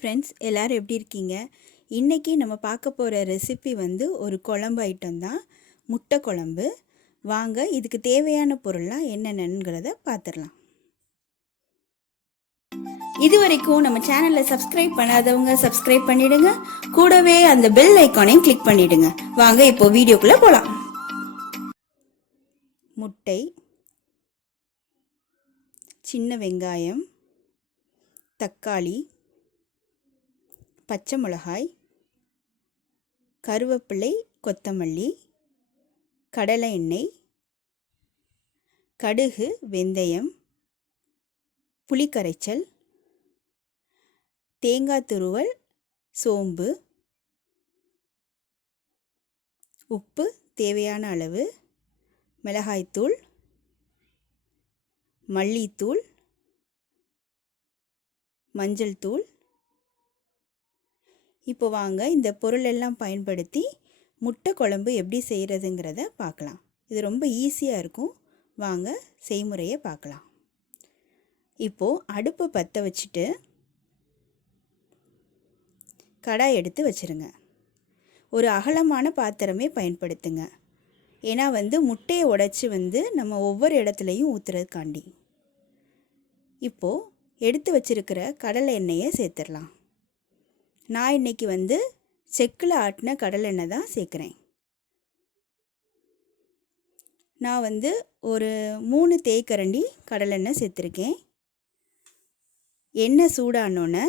Friends, எல்லோரும் எப்படி இருக்கீங்க? இன்றைக்கி நம்ம பார்க்க போகிற ரெசிபி ஒரு குழம்பு ஐட்டம் தான், முட்டை குழம்பு. வாங்க, இதுக்கு தேவையான பொருள்லாம் என்னென்னங்கிறத பார்த்துடலாம். இது வரைக்கும் நம்ம சேனலை சப்ஸ்கிரைப் பண்ணாதவங்க சப்ஸ்கிரைப் பண்ணிடுங்க. கூடவே அந்த பெல் ஐக்கானையும் கிளிக் பண்ணிடுங்க. வாங்க இப்போ வீடியோக்குள்ளே போகலாம். முட்டை, சின்ன வெங்காயம், தக்காளி, பச்சை மிளகாய், கருவேப்பிலை, கொத்தமல்லி, கடலை எண்ணெய், கடுகு, வெந்தயம், புளிக்கரைச்சல், தேங்காய் துருவல், சோம்பு, உப்பு தேவையான அளவு, மிளகாய்த்தூள், மல்லித்தூள், மஞ்சள் தூள். இப்போ வாங்க இந்த பொருளெல்லாம் பயன்படுத்தி முட்டை குழம்பு எப்படி செய்கிறதுங்கிறத பார்க்கலாம். இது ரொம்ப ஈஸியாக இருக்கும். வாங்க செய்முறையை பார்க்கலாம். இப்போது அடுப்பை பற்ற வச்சுட்டு கடாய் எடுத்து வச்சுருங்க. ஒரு அகலமான பாத்திரமே பயன்படுத்துங்க. ஏன்னா முட்டையை உடைச்சி நம்ம ஒவ்வொரு இடத்துலையும் ஊற்றுறதுக்காண்டி. இப்போது எடுத்து வச்சிருக்கிற கடலை எண்ணெயை சேர்த்துடலாம். நான் இன்றைக்கி செக்கில் ஆட்டின கடலை எண்ணெய் தான் சேர்க்குறேன். நான் ஒரு 3 தேய்க்கரண்டி கடலெண்ணெய் சேர்த்துருக்கேன். எண்ணெய் சூடானோன்னே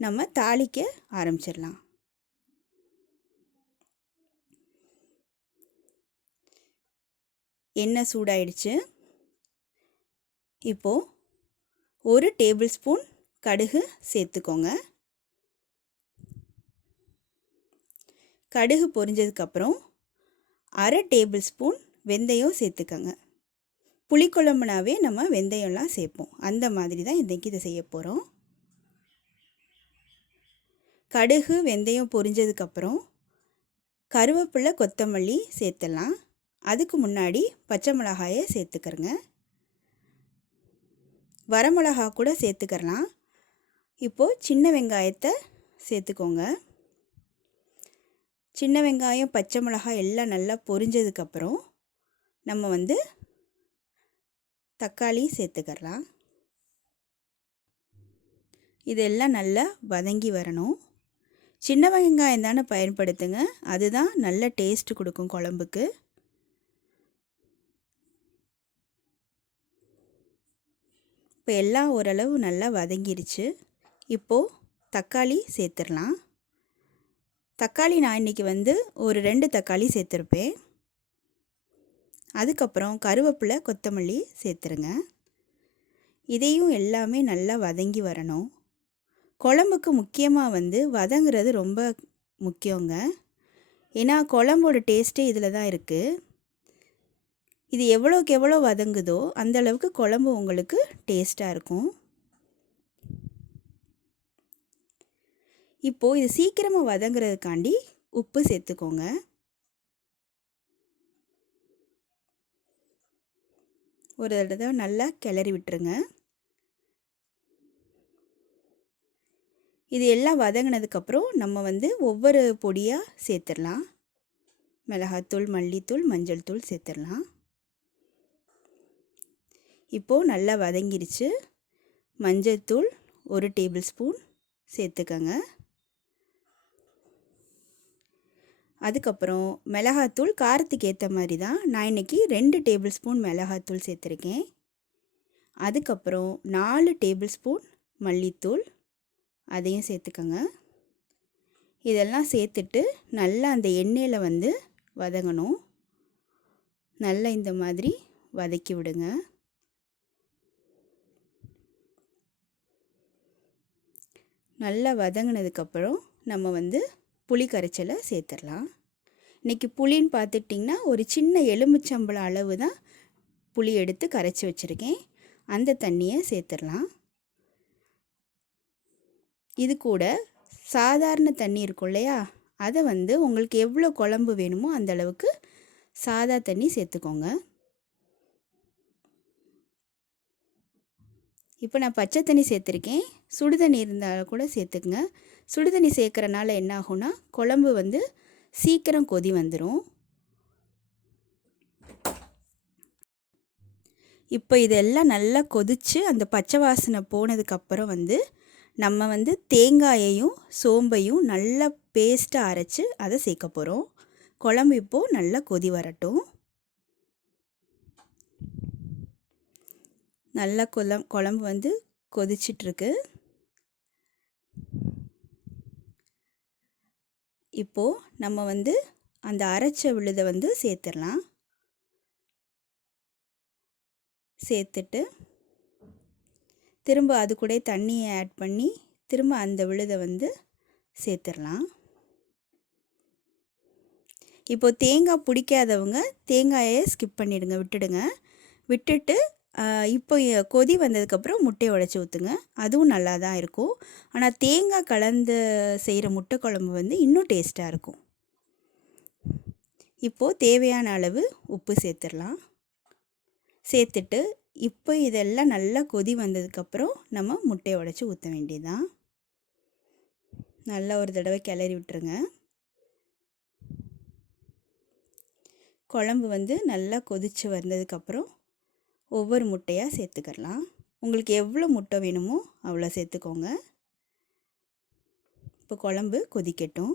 நம்ம தாளிக்க ஆரம்பிச்சிடலாம். எண்ணெய் சூடாயிடுச்சு. இப்போது 1 டேபிள் ஸ்பூன் கடுகு சேர்த்துக்கோங்க. கடுகு பொரிஞ்சதுக்கப்புறம் 1/2 டேபிள் ஸ்பூன் வெந்தயம் சேர்த்துக்கோங்க. புளிக்குழம்புனாவே நம்ம வெந்தயம்லாம் சேர்ப்போம். அந்த மாதிரி தான் இன்றைக்கி இதை செய்ய போகிறோம். கடுகு வெந்தயம் பொரிஞ்சதுக்கப்புறம் கருவேப்பிலை, கொத்தமல்லி சேர்த்துடலாம். அதுக்கு முன்னாடி பச்சை மிளகாயை சேர்த்துக்கிறங்க. வரமிளகா கூட சேர்த்துக்கிறலாம். இப்போது சின்ன வெங்காயத்தை சேர்த்துக்கோங்க. சின்ன வெங்காயம், பச்சை மிளகாய் எல்லாம் நல்லா பொரிஞ்சதுக்கப்புறம் நம்ம தக்காளி சேர்த்துக்கிறலாம். இதெல்லாம் நல்லா வதங்கி வரணும். சின்ன வெங்காயம் தானே பயன்படுத்துங்க, அதுதான் நல்ல டேஸ்ட் கொடுக்கும் குழம்புக்கு. இப்போ எல்லாம் ஓரளவு நல்லா வதங்கிருச்சு. இப்போது தக்காளி சேர்த்துடலாம். தக்காளி நான் இன்றைக்கி ஒரு 2 தக்காளி சேர்த்துருப்பேன். அதுக்கப்புறம் கருவேப்பிலை, கொத்தமல்லி சேர்த்துருங்க. இதையும் எல்லாமே நல்லா வதங்கி வரணும். குழம்புக்கு முக்கியமாக வதங்குறது ரொம்ப முக்கியங்க. ஏன்னா குழம்போட டேஸ்ட்டே இதில் தான் இருக்குது. இது எவ்வளோக்கு எவ்வளோ வதங்குதோ அந்தளவுக்கு குழம்பு உங்களுக்கு டேஸ்ட்டாக இருக்கும். இப்போது இது சீக்கிரமாக வதங்குறதுக்காண்டி உப்பு சேர்த்துக்கோங்க. ஒரு தடவை நல்லா கிளறி விட்டுருங்க. இது எல்லாம் வதங்கினதுக்கப்புறம் நம்ம ஒவ்வொரு பொடியாக சேர்த்துடலாம். மிளகாத்தூள், மல்லித்தூள், மஞ்சள் தூள் சேர்த்துடலாம். இப்போது நல்லா வதங்கிருச்சு. மஞ்சள் தூள் 1 டேபிள் ஸ்பூன் சேர்த்துக்கங்க. அதுக்கப்புறம் மிளகாத்தூள் காரத்துக்கு ஏற்ற மாதிரி தான். நான் இன்றைக்கி 2 டேபிள் ஸ்பூன் மிளகாத்தூள் சேர்த்துருக்கேன். அதுக்கப்புறம் 4 டேபிள் ஸ்பூன் மல்லித்தூள், அதையும் சேர்த்துக்கோங்க. இதெல்லாம் சேர்த்துட்டு நல்லா அந்த எண்ணெயில் வதங்கணும். நல்லா இந்த மாதிரி வதக்கி விடுங்க. நல்லா வதங்கினதுக்கப்புறம் நம்ம புளி கரைச்சலை சேர்த்துடலாம். இன்றைக்கி புளின்னு பார்த்துட்டிங்கன்னா ஒரு சின்ன எலுமிச்சம்பழம் அளவு தான் புளி எடுத்து கரைச்சி வச்சுருக்கேன். அந்த தண்ணியை சேர்த்துடலாம். இது கூட சாதாரண தண்ணி இருக்கும் இல்லையா, அதை உங்களுக்கு எவ்வளோ குழம்பு வேணுமோ அந்த அளவுக்கு சாதா தண்ணி சேர்த்துக்கோங்க. இப்போ நான் பச்சை தண்ணி சேர்த்துருக்கேன். சுடு தண்ணி இருந்தால் கூட சேர்த்துக்குங்க. சுடு தண்ணி சேர்க்குறனால என்ன ஆகும்னா குழம்பு வந்து சீக்கிரம் கொதி வந்துடும். இப்போ இதெல்லாம் நல்லா கொதித்து அந்த பச்சை வாசனை போனதுக்கப்புறம் வந்து நம்ம வந்து தேங்காயையும் சோம்பையும் நல்லா பேஸ்ட்டாக அரைச்சி அதை சேர்க்க போகிறோம். குழம்பு இப்போது நல்லா கொதி வரட்டும். நல்லா குழம்பு வந்து கொதிச்சிட்ருக்கு. இப்போது நம்ம வந்து அந்த அரைச்ச விழுதை வந்து சேர்த்துடலாம். சேர்த்துட்டு திரும்ப அது கூட தண்ணியை ஆட் பண்ணி திரும்ப அந்த விழுதை வந்து சேர்த்துடலாம். இப்போது தேங்காய் பிடிக்காதவங்க தேங்காயை ஸ்கிப் பண்ணிவிடுங்க, விட்டுடுங்க. விட்டுட்டு இப்போ கொதி வந்ததுக்கப்புறம் முட்டையை உடைச்சி ஊற்றுங்க. அதுவும் நல்லா தான் இருக்கும். ஆனால் தேங்காய் கலந்து செய்கிற முட்டை குழம்பு வந்து இன்னும் டேஸ்ட்டாக இருக்கும். இப்போது தேவையான அளவு உப்பு சேர்த்துடலாம். சேர்த்துட்டு இப்போ இதெல்லாம் நல்லா கொதி வந்ததுக்கப்புறம் நம்ம முட்டையை உடைச்சி ஊற்ற வேண்டியதுதான். நல்லா ஒரு தடவை கிளறி விட்டுருங்க. குழம்பு வந்து நல்லா கொதித்து வந்ததுக்கப்புறம் ஒவ்வொரு முட்டையாக சேர்த்துக்கலாம். உங்களுக்கு எவ்வளோ முட்டை வேணுமோ அவ்வளோ சேர்த்துக்கோங்க. இப்போ குழம்பு கொதிக்கட்டும்.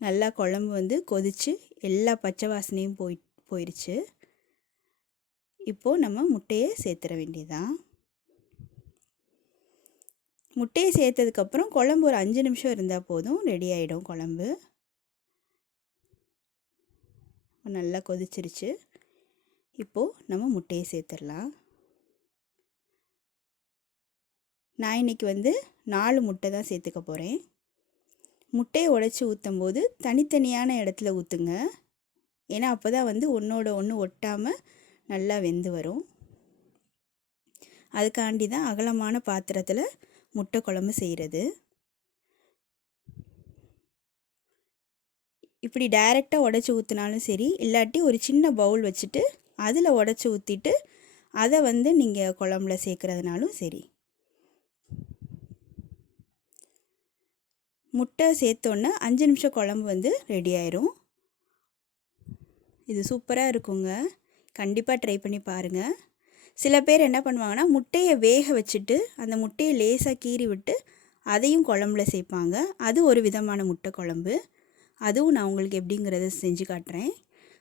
நல்லா குழம்பு வந்து கொதித்து எல்லா பச்சை வாசனையும் போயிடுச்சு. இப்போது நம்ம முட்டையை சேர்த்துற வேண்டியதான். முட்டையை சேர்த்ததுக்கப்புறம் குழம்பு ஒரு 5 நிமிஷம் இருந்தால் போதும், ரெடி ஆகிடும் குழம்பு. நல்லா கொதிச்சிருச்சு. இப்போது நம்ம முட்டையை சேர்த்துடலாம். நான் இன்றைக்கி வந்து 4 முட்டை தான் சேர்த்துக்க போகிறேன். முட்டையை உடைச்சி ஊற்றும் போது தனித்தனியான இடத்துல ஊற்றுங்க. ஏன்னா அப்போ தான் வந்து ஒன்றோட ஒன்று ஒட்டாமல் நல்லா வெந்து வரும். அதுக்காண்டி தான் அகலமான பாத்திரத்தில் முட்டை குழம்பு செய்கிறது. இப்படி டைரெக்டாக உடச்சி ஊற்றினாலும் சரி, இல்லாட்டி ஒரு சின்ன பவுல் வச்சுட்டு அதில் உடச்சி ஊற்றிட்டு அதை வந்து நீங்கள் குழம்புல சேர்க்குறதுனாலும் சரி. முட்டை சேர்த்தோன்னே 5 நிமிஷம் குழம்பு வந்து ரெடி ஆயிரும். இது சூப்பராக இருக்குங்க. கண்டிப்பாக ட்ரை பண்ணி பாருங்கள். சில பேர் என்ன பண்ணுவாங்கன்னா முட்டையை வேக வச்சுட்டு அந்த முட்டையை லேசாக கீறி விட்டு அதையும் குழம்புல சேர்ப்பாங்க. அது ஒரு விதமான முட்டை குழம்பு. அதுவும் நான் உங்களுக்கு எப்படிங்கிறத செஞ்சு காட்டுறேன்.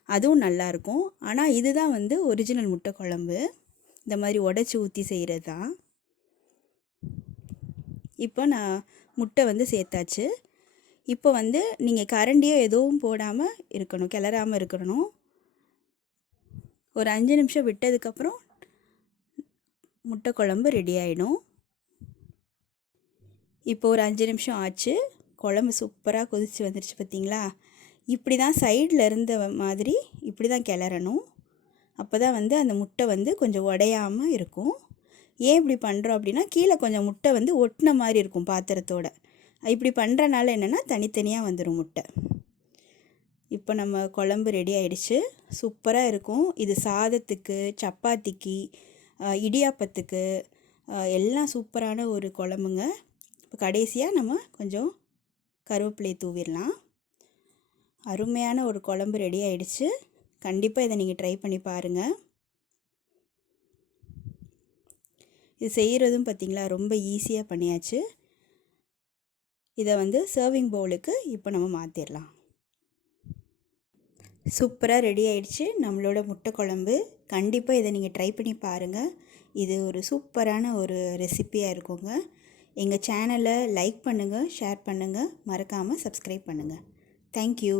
அதுவும் நல்லாயிருக்கும். ஆனால் இதுதான் வந்து ஒரிஜினல் முட்டை குழம்பு. இந்த மாதிரி உடச்சி ஊற்றி செய்கிறது தான். இப்போ நான் முட்டை வந்து சேர்த்தாச்சு. இப்போ வந்து நீங்கள் கரண்டியோ எதுவும் போடாமல் இருக்கணும், கிளறாமல் இருக்கணும். ஒரு 5 நிமிஷம் விட்டதுக்கப்புறம் முட்டை குழம்பு ரெடி ஆகிடும். இப்போ ஒரு 5 நிமிஷம் ஆச்சு. குழம்பு சூப்பராக கொதித்து வந்துருச்சு பார்த்தீங்களா? இப்படி தான் சைடில் இருந்த மாதிரி இப்படி தான் கிளறணும். அப்போ தான் வந்து அந்த முட்டை வந்து கொஞ்சம் உடையாமல் இருக்கும். ஏன் இப்படி பண்ணுறோம் அப்படின்னா கீழே கொஞ்சம் முட்டை வந்து ஒட்டின மாதிரி இருக்கும் பாத்திரத்தோட. இப்படி பண்ணுறனால என்னென்னா தனித்தனியாக வந்துடும் முட்டை. இப்போ நம்ம குழம்பு ரெடி ஆகிடுச்சு. சூப்பராக இருக்கும். இது சாதத்துக்கு, சப்பாத்திக்கு, இடியாப்பத்துக்கு எல்லாம் சூப்பரான ஒரு குழம்புங்க. இப்போ கடைசியாக நம்ம கொஞ்சம் கருவேப்பிலை தூவிடலாம். அருமையான ஒரு குழம்பு ரெடி ஆகிடுச்சு. கண்டிப்பாக இதை நீங்கள் ட்ரை பண்ணி பாருங்கள். இது செய்கிறதும் பார்த்திங்களா ரொம்ப ஈஸியாக பண்ணியாச்சு. இதை வந்து சர்விங் பவுலுக்கு இப்போ நம்ம மாற்றிடலாம். சூப்பராக ரெடி ஆகிடுச்சு நம்மளோட முட்டை குழம்பு. கண்டிப்பாக இதை நீங்கள் ட்ரை பண்ணி பாருங்கள். இது ஒரு சூப்பரான ஒரு ரெசிப்பியாக இருக்குங்க. எங்கள் சேனலை லைக் பண்ணுங்கள், ஷேர் பண்ணுங்கள், மறக்காமல் சப்ஸ்கிரைப் பண்ணுங்கள். தேங்க்யூ.